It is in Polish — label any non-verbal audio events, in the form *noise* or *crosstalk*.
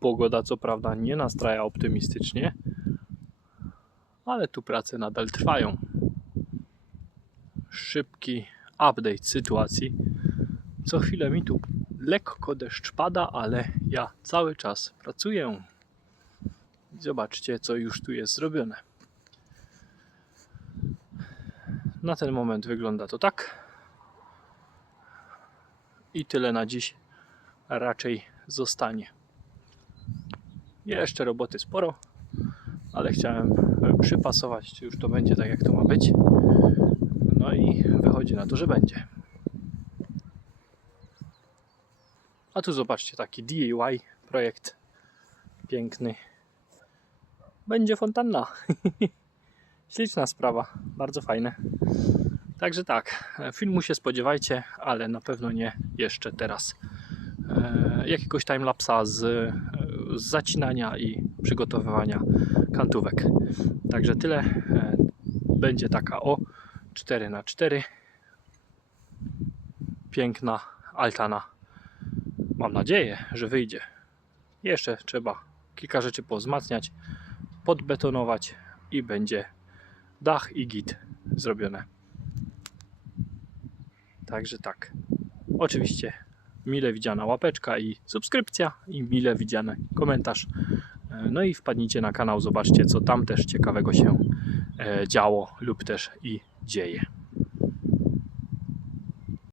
Pogoda co prawda nie nastraja optymistycznie, ale tu prace nadal trwają. Szybki update sytuacji. Co chwilę mi tu lekko deszcz pada, ale ja cały czas pracuję. Zobaczcie, co już tu jest zrobione. Na ten moment wygląda to tak. I tyle na dziś raczej zostanie. Jeszcze roboty sporo, ale chciałem e, przypasować, czy już to będzie tak, jak to ma być. No i wychodzi na to, że będzie. A tu zobaczcie, taki DIY projekt piękny. Będzie fontanna. *laughs* Śliczna sprawa, bardzo fajne. Także tak, e, filmu się spodziewajcie, ale na pewno nie jeszcze teraz. E, jakiegoś timelapsa z, z zacinania i przygotowywania kantówek. Także tyle. E, będzie taka o 4 na 4 Piękna altana. Mam nadzieję, że wyjdzie. Jeszcze trzeba kilka rzeczy pozmacniać, podbetonować i będzie dach i git zrobione. Także tak. Oczywiście mile widziana łapeczka i subskrypcja i mile widziany komentarz. E, No i wpadnijcie na kanał, zobaczcie co tam też ciekawego się e, działo lub też i dzieje.